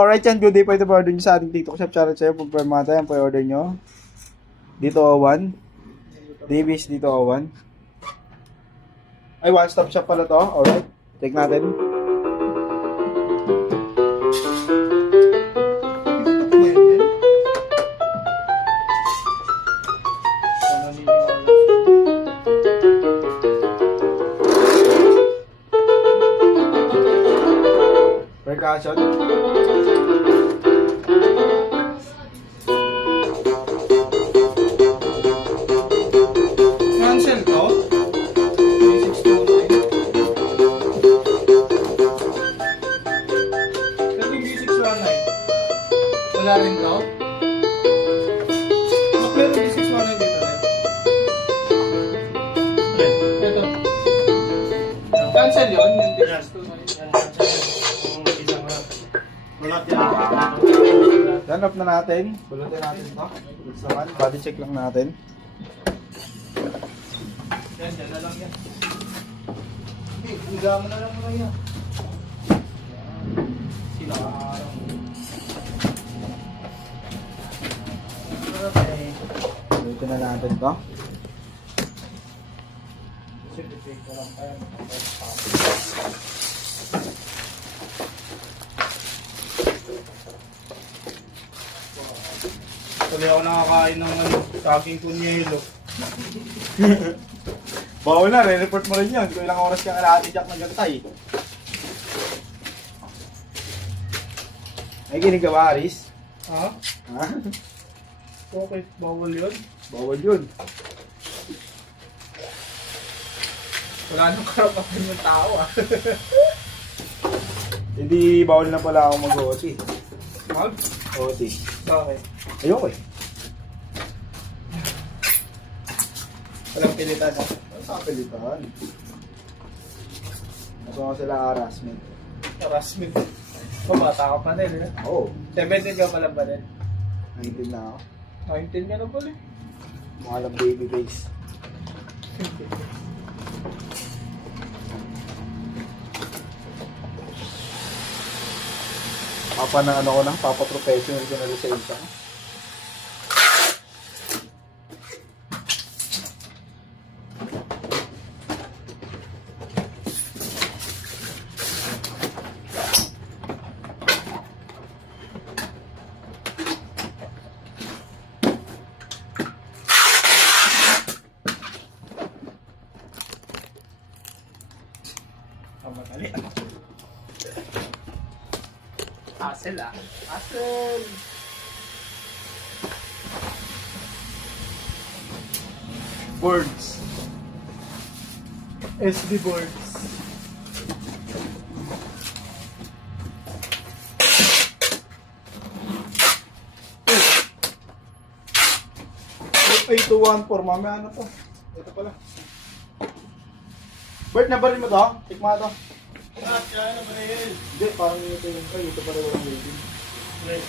Alright yan, good day po ito pa order nyo sa ating TikTok shop. Charot sa'yo, pagpamata yan po order nyo. Dito O1. Davis dito O1. Ay, one stop shop pala to. Alright, check natin. Percussion. Cancel to? 3619. Sabi yung B619. Wala rin to? Pero B619 dito rin. Ito. Cancel yun? Yung Hanap na natin. Bulutin natin ito. Naman, body check lang natin. Yan, yan na lang yan. Hindi, higa mo na lang muna yan. Silarang. Okay. Bulutin na natin ito. Certificate ko lang tayo. Tuloy ako nakakain ng saging kunyelo. Bawal na, re-report mo rin yun. Kung ilang oras ka kalahati jack ng gantay. May kinig ka ba, Aris? Ha? Ha? Okay, bawal yun. Bawal yun. Wala nang karapatan yung tao ah. Hindi, bawal na pala ako mag-OT. Mag? OT. Bakit? Ayoko eh. Walang pilitan ah. Ano sa kapilitan? Nasuha sila harassment. Harassment. Bumata ka pa din eh. Oo. 17 ka pala ba din? 19 na ako. 19 ka na pala eh. Mga lang baby face. Papa na ano ko lang, papa professional ko na lisensya ko. Ang madali. Hassle ah. Hassle. Boards. SD boards. F8214, mamaya ano to? Ito pala. Bert, nabarin mo to? Tikma to. Ah, kaya na ba na yun? Hindi, parang ito yung kayo. Ito pala walang waiting. Right.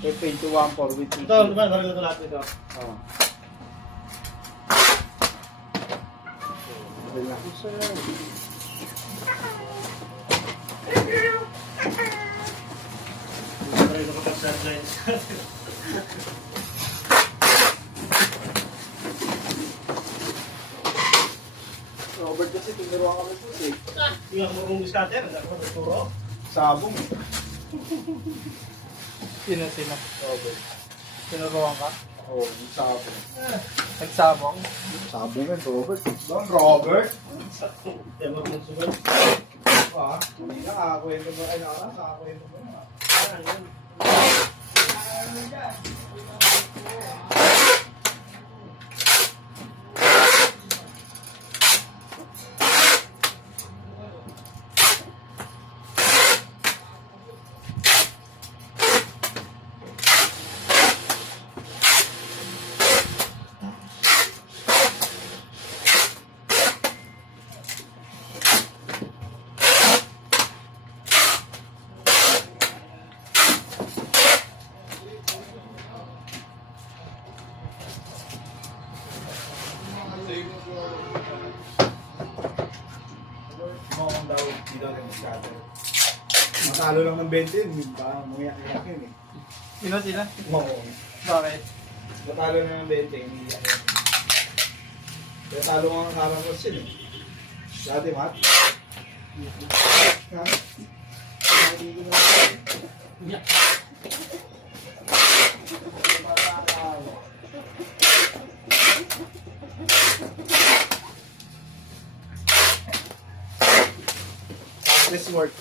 F8214 with Ito, di ba? Naril ko lahat ito. Oo. Okay na. Naril ko sa sidelines. Robert kasi tinuruan kami po eh. Hindi ako marunong diskarte. Hindi ako magturo. Sabong. Sino? Robert. Tinuruan ka? Oo, yung sabong. Nagsabong? Sabong yan, Robert. Don Robert? Hindi mo kung sugal. Ah, hindi na, kakakwento mo. Ay, nakakwento mo na. Matalo lang ng 20 yun. Mangiyak yun eh. Sila? Oo. Bakit? Matalo na ng 20, hindi yan. Kaya talo nga ang karang question eh. Dati, Matt? Ha? Hindi ko na. This work.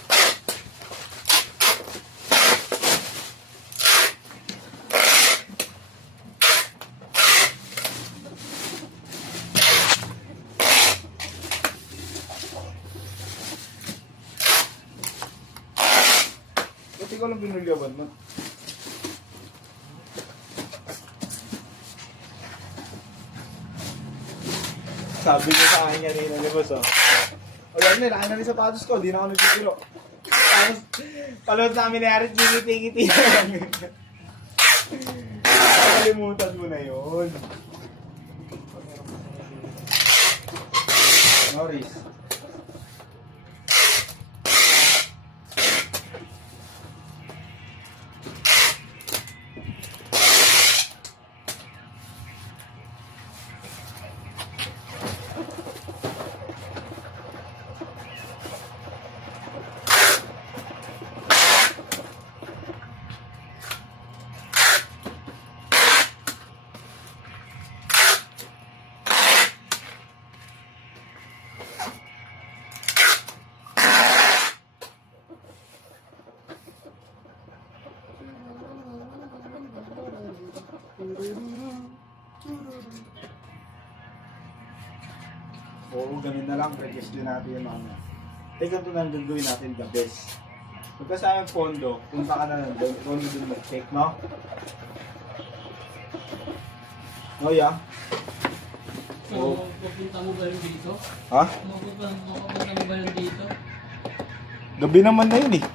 Ba't ikaw lang binulyawan mo? Sabi niya sa akin kanina ni boss, oh. O yan na, nakain na rin sapatos ko, di na ako nagpipiro. Tapos, kalot namin ni Aris, giniti-ngiti na lang. Nakalimutan mo na yun. Norris. Oo, ganun na lang. Request din natin yung mga. Teka, ito na gagawin natin the best. Pagka sa aming pondo, punta ka na nandun. Ikaw na dun mag-check, no? No, yeah? So, pupunta mo ba yun dito? Ha? Pupunta mo ba yun dito? Gabi naman na yun eh.